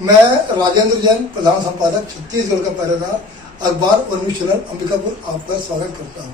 मैं राजेंद्र जैन, प्रधान संपादक छत्तीसगढ़ का पहरेदार अखबार और न्यूज चैनल अंबिकापुर आपका स्वागत करता हूं।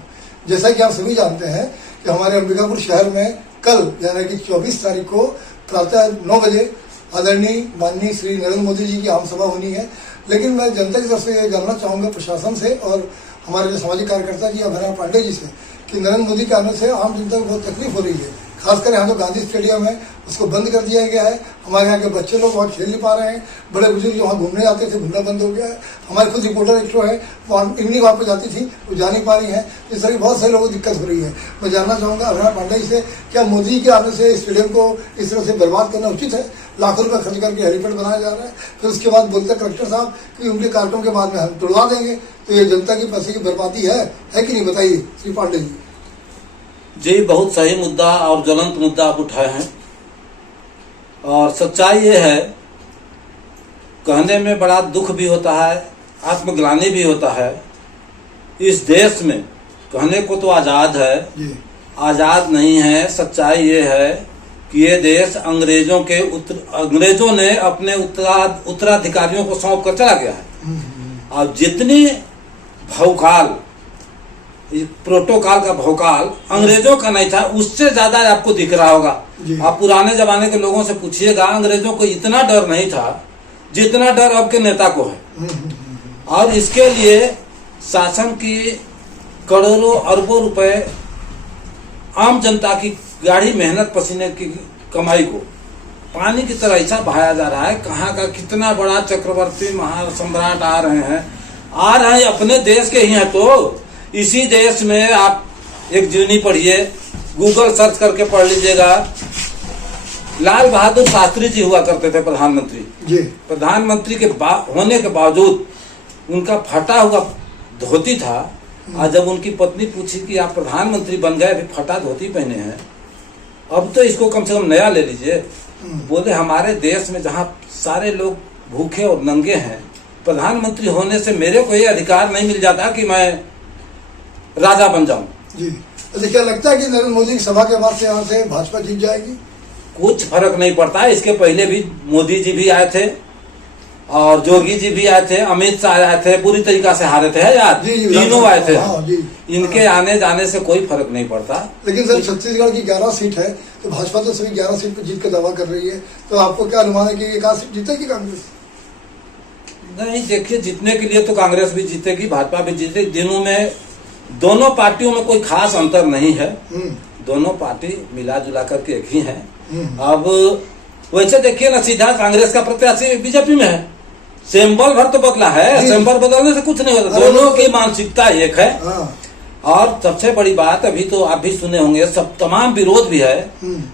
जैसा कि आप सभी जानते हैं कि हमारे अंबिकापुर शहर में कल यानी कि 24 तारीख को प्रातः 9 बजे आदरणीय माननीय श्री नरेंद्र मोदी जी की आम सभा होनी है। लेकिन मैं जनता की तरफ से ये जानना चाहूँगा प्रशासन से और हमारे जो सामाजिक कार्यकर्ता जी अभिनव पांडे जी से कि नरेंद्र मोदी के आने से आम जनता को बहुत तकलीफ हो रही है। खासकर यहाँ जो गांधी स्टेडियम है उसको बंद कर दिया गया है। हमारे यहाँ के बच्चे लोग वहाँ खेल नहीं पा रहे हैं, बड़े बुजुर्ग जो वहाँ घूमने जाते थे घूमना बंद हो गया है। हमारे खुद रिपोर्टर एक है वहाँ इवनिंग वॉक पर जाती थी, वो जा नहीं पा रही है। इस तरह की बहुत सारे लोगों को दिक्कत हो रही है। मैं जानना चाहूँगा अभिनव पांडे जी से, क्या मोदी के आने से स्टेडियम को इस तरह से बर्बाद करना उचित है? लाखों रुपये खर्च करके हेलीपैड बनाया जा रहा है, फिर उसके बाद बोलते कलेक्टर साहब कि उनके कार्यक्रम के बाद में हम तोड़वा देंगे। तो ये जनता की पैसे की बर्बादी है कि नहीं, बताइए श्री पांडे जी। जी, बहुत सही मुद्दा और ज्वलंत मुद्दा आप उठाए हैं और सच्चाई ये है, कहने में बड़ा दुख भी होता है, आत्मग्लानि भी होता है। इस देश में कहने को तो आज़ाद है, आज़ाद नहीं है। सच्चाई ये है कि ये देश अंग्रेजों ने अपने उत्तराधिकारियों को सौंप कर चला गया है। अब जितनी भौकाल, प्रोटोकॉल का भौकाल अंग्रेजों का नहीं था, उससे ज्यादा आपको दिख रहा होगा। आप पुराने जमाने के लोगों से पूछिएगा, अंग्रेजों को इतना डर नहीं था जितना डर अब के नेता को है। और इसके लिए शासन की करोड़ों अरबों रुपए आम जनता की गाढ़ी मेहनत पसीने की कमाई को पानी की तरह ऐसा बहाया जा रहा है। कहाँ का कितना बड़ा चक्रवर्ती महासम्राट आ रहे हैं अपने देश के ही हैं। तो इसी देश में आप एक जीवनी पढ़िए, गूगल सर्च करके पढ़ लीजिएगा। लाल बहादुर शास्त्री जी हुआ करते थे प्रधानमंत्री जी। प्रधानमंत्री के होने के बावजूद उनका फटा हुआ धोती था। और जब उनकी पत्नी पूछी कि आप प्रधानमंत्री बन गए, अभी फटा धोती पहने हैं, अब तो इसको कम से कम नया ले लीजिए। बोले हमारे देश में जहाँ सारे लोग भूखे और नंगे हैं, प्रधानमंत्री होने से मेरे को ये अधिकार नहीं मिल जाता कि मैं राजा बन जाऊं। जी, तो क्या लगता है कि नरेंद्र मोदी की सभा के बाद से यहाँ से भाजपा जीत जाएगी? कुछ फर्क नहीं पड़ता है। इसके पहले भी मोदी जी भी आए थे और जोगी जी भी आए थे, अमित शाह आए थे, पूरी तरीका से हारे थे यार, तीनों आए थे। इनके आने जाने से कोई फर्क नहीं पड़ता। लेकिन सर छत्तीसगढ़ की 11 सीट है, तो भाजपा तो सभी 11 सीट पर जीत का दावा कर रही है। तो आपको क्या अनुमान है कि 1 सीट जीतेगी कांग्रेस? नहीं, देखिए, जीतने के लिए तो कांग्रेस भी जीतेगी, भाजपा भी जीतेगी। दिनों में दोनों पार्टियों में कोई खास अंतर नहीं है। दोनों पार्टी मिला जुला करके एक ही है। अब वैसे देखिए ना, सीधा कांग्रेस का प्रत्याशी बीजेपी में है। सिंबल भर तो बदला है, सिंबल बदलने से कुछ नहीं होता। दोनों की मानसिकता एक है। और सबसे बड़ी बात, अभी तो आप भी सुने होंगे, सब तमाम विरोध भी है।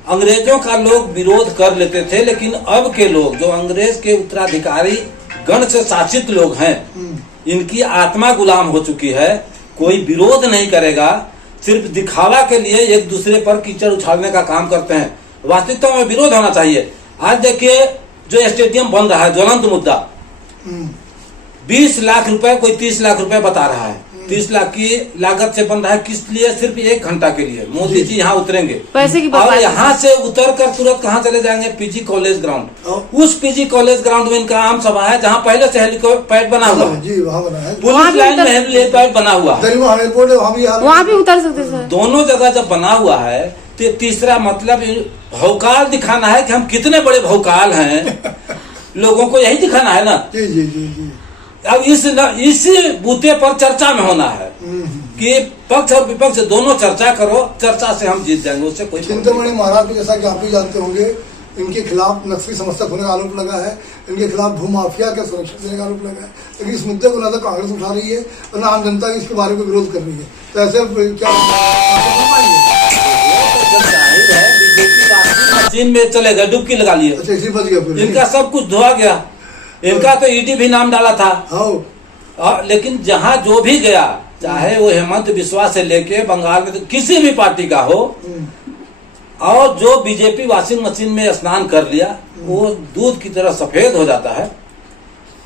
अंग्रेजों का लोग विरोध कर लेते थे, लेकिन अब के लोग जो अंग्रेज के उत्तराधिकारी गण से शासित लोग हैं, इनकी आत्मा गुलाम हो चुकी है। कोई विरोध नहीं करेगा, सिर्फ दिखावा के लिए एक दूसरे पर कीचड़ उछालने का काम करते हैं। वास्तविकता में विरोध होना चाहिए। आज देखिए, जो स्टेडियम बन रहा है, ज्वलंत मुद्दा, 20 लाख रुपए, कोई 30 लाख रुपए बता रहा है। 30 लाख की लागत से बन रहा है। किस लिए? सिर्फ 1 घंटा के लिए मोदी जी यहाँ उतरेंगे और यहाँ से उतर कर तुरंत कहाँ चले जाएंगे? PG college ground. उस पीजी कॉलेज ग्राउंड में इनका आम सभा है, जहाँ पहले से हेलीपैड बना हुआ है। जी, वहाँ बना है। पुलिस लाइन में हेलीपैड बना हुआ है, वहाँ भी उतर सकते हैं। दोनों जगह जब बना हुआ है, तो तीसरा मतलब भौकाल दिखाना है कि हम कितने बड़े भौकाल हैं। लोगों को यही दिखाना है ना। जी जी जी जी। अब इस बूते पर चर्चा में होना है कि पक्ष और विपक्ष दोनों चर्चा करो, चर्चा से हम जीत जाएंगे, उससे कोई। चिंतामणि महाराज भी, जैसा कि आप भी जानते होंगे, इनके खिलाफ नक्सली समर्थक होने का आरोप लगा है, इनके खिलाफ भूमाफिया के सुरक्षा देने का आरोप लगा है। लेकिन इस मुद्दे को ना तो कांग्रेस उठा रही है और ना आम जनता इसके बारे में विरोध कर रही है। तो ऐसे क्या चीन में चले गए, डुबकी लगा लिए। अच्छा, इसी बच गया, इनका सब कुछ धोआ गया। इनका तो ईडी भी नाम डाला था। लेकिन जहाँ जो भी गया, चाहे वो हेमंत बिस्वा से लेके बंगाल में, तो किसी भी पार्टी का हो, और जो बीजेपी वॉशिंग मशीन में स्नान कर लिया, वो दूध की तरह सफेद हो जाता है।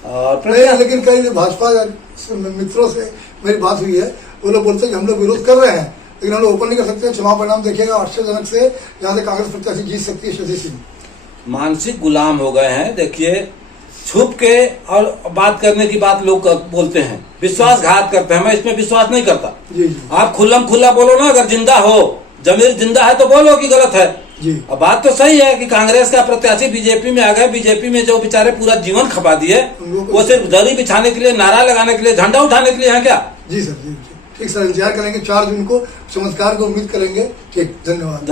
और लेकिन कई भाजपा मित्रों से मेरी बात हुई है, वो लोग बोलते हैं कि हम लोग विरोध कर रहे हैं, लेकिन हम लोग ओपन नहीं कर सकते। चुनाव परिणाम देखिएगा, आश्चर्यजनक से यहाँ से कांग्रेस प्रत्याशी जीत सकती है। शशि सिंह मानसिक गुलाम हो गए हैं। देखिए, छुप के और बात करने की बात लोग बोलते हैं, विश्वासघात करते हैं। मैं इसमें विश्वास नहीं करता। जी जी आप खुल्लम खुल्ला बोलो ना, अगर जिंदा हो, जमीर जिंदा है तो बोलो कि गलत है। जी अब बात तो सही है कि कांग्रेस का प्रत्याशी बीजेपी में आ गए, बीजेपी में जो बेचारे पूरा जीवन खपा दिए, वो सिर्फ दरी बिछाने के लिए, नारा लगाने के लिए, झंडा उठाने के लिए है क्या? जी सर, जी ठीक सर, इंतजार करेंगे 4 जून को, चमत्कार को उम्मीद करेंगे। ठीक, धन्यवाद।